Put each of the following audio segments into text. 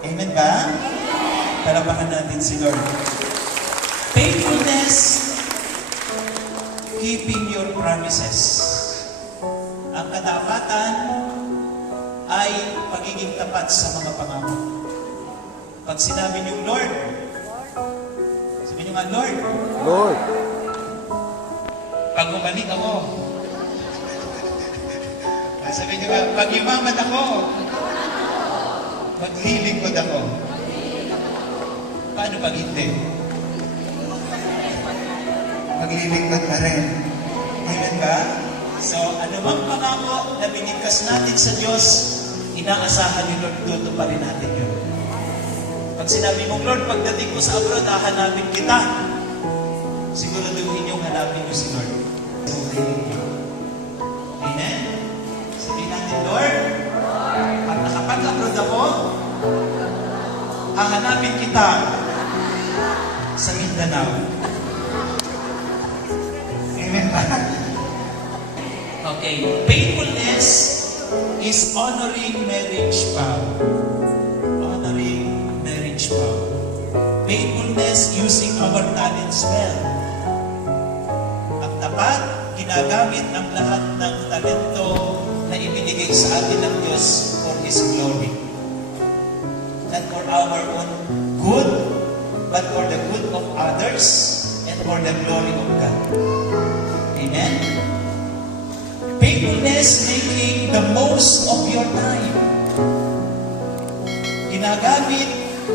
Amen ba? Palapakan natin si Lord. Faithfulness, keeping your promises. Ang katapatan ay pagiging tapat sa mga pangako. Pag sinabi niyo, Lord, sabi niyo nga, Lord, Lord, pag umalik ako, sabi niyo nga, pag yumaman ako, maglilingkod ako. Paano pag hindi? Maglilingkod pa rin. Amen ba? So, anumang pangako na binigkas natin sa Diyos, inaasahan ni Lord, tuto pa rin natin yun. Pag sinabi mong, Lord, pagdating ko sa abroad, hahanapin kita. Siguraduhin niyong hanapin niyo si Lord. Amen? Sabihin natin, Lord, pag nakapag-abroad ako, hahanapin kita sa Mindanao. Amen ba? Okay, faithfulness is honoring marriage vow. Honoring marriage vow. Faithfulness using our talents well. Ang tapat, ginagamit ang lahat ng talento na ibinigay sa atin ng Diyos for His glory. Not for our own good, but for the good of others and for the glory of God. Amen? Faithfulness, making the most of your time. Ginagamit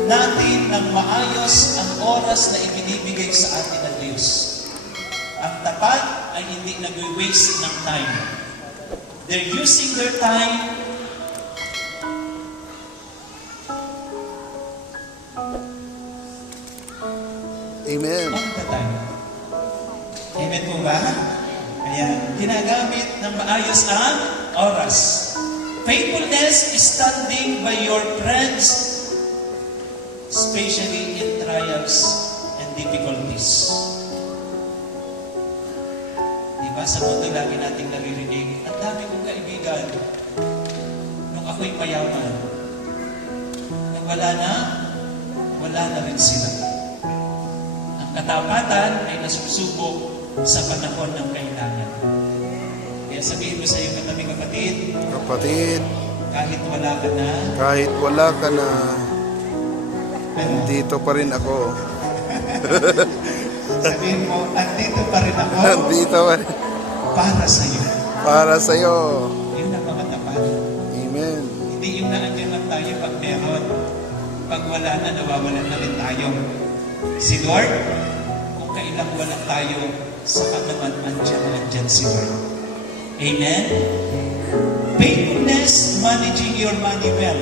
natin ng maayos ang oras na ibinibigay sa atin ng Diyos. Ang tapat ay hindi nag-waste ng time. They're using their time Amen. on the time. Amen po ba? Kaya ginagamit ng maayos ang oras. Faithfulness is standing by your friends, especially in trials and difficulties. Diba? Sa mundo lagi nating naririnig, ang dami kong kaibigan nung ako'y mayaman. Nung wala na rin sila. Ang katapatan ay nasusubok sa panahon ng kailangan. Kaya sabihin mo sa iyo, katabing kapatid, Kapatid, kahit wala ka na, kahit wala ka na, dito pa rin ako. sabihin mo, andito pa rin ako Dito pa rin. para sa iyo. Para sa'yo. Yun ang mga tapat. Amen. Hindi yung naandyan lang tayo pag meron. Pag wala na, nawawalan na rin tayo. Si Lord, kung kailang wala tayo, saka naman andyan si Lord. Amen? Faithfulness, managing your money well.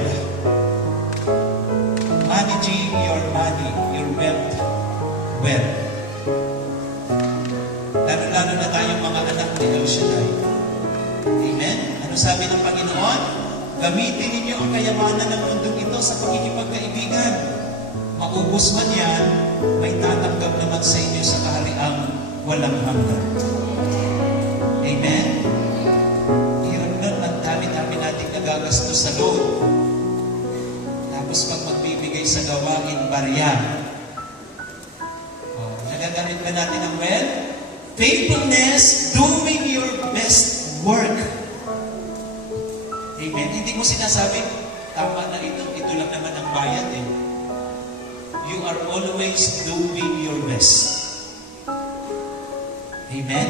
Managing your money, your wealth well. Lalo-lalo na tayong mga anak ni El Shaddai. Amen? Ano sabi ng Panginoon? Gamitin ninyo ang kayamanan ng mundong ito sa pagkikipagkaibigan. Maubos man yan, may tatanggap naman sa inyo sa kahariang walang hanggan. Amen? Yun nun, ang dami-dami nating nagagastos sa load. Tapos pag magbibigay sa gawain, barya. Nagagamit ba natin ang well? Faithfulness, doing your best work. Amen? Hindi mo sinasabi, tama na ito lang naman ang bayad eh. You are always doing your best. Amen?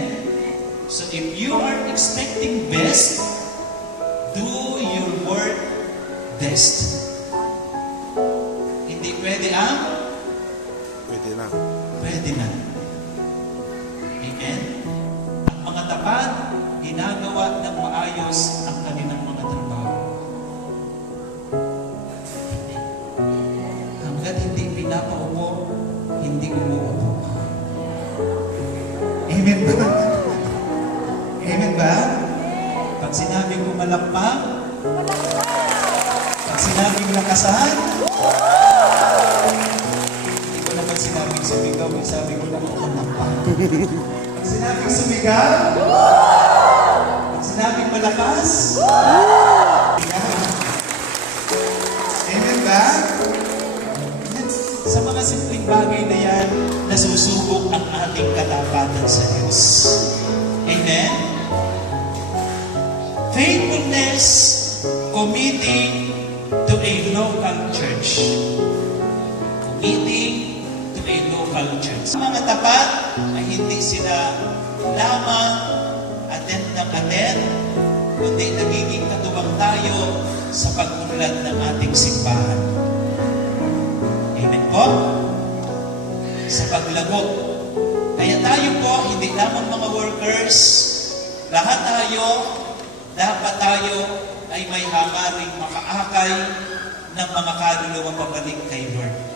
So if you are expecting best, do your work best. Hindi pwede ang? Pwede na. Pwede na. Amen? Ang mga tapat, ginagawa ng maayos ang kanilang mga trabaho. Hanggat hindi pinapaupo, hindi umuupo. Amen ba? Amen ba? Pag sinabi ko malakpak, pag sinabing lakasan, hindi ko naman sinabing sumigaw, sabi ko lang malakpak. Pag sinabing sumigaw, pag sinabing malakas, amen ba? Sa mga simpleng bagay na yan, nasusubok ang ating katapatan sa Diyos. Amen? Faithfulness, committing to a local church. Committing to a local church. Ang mga tapat ay hindi sila lamang attend ng attend, kundi nagiging katuwang tayo sa pag-unlad ng ating simbahan. Amen po? Sa paglago. Kaya tayo po, hindi lamang mga workers, lahat tayo, dapat tayo ay may hangaring makaakay ng mga kaluluwang pabalik kay Lord.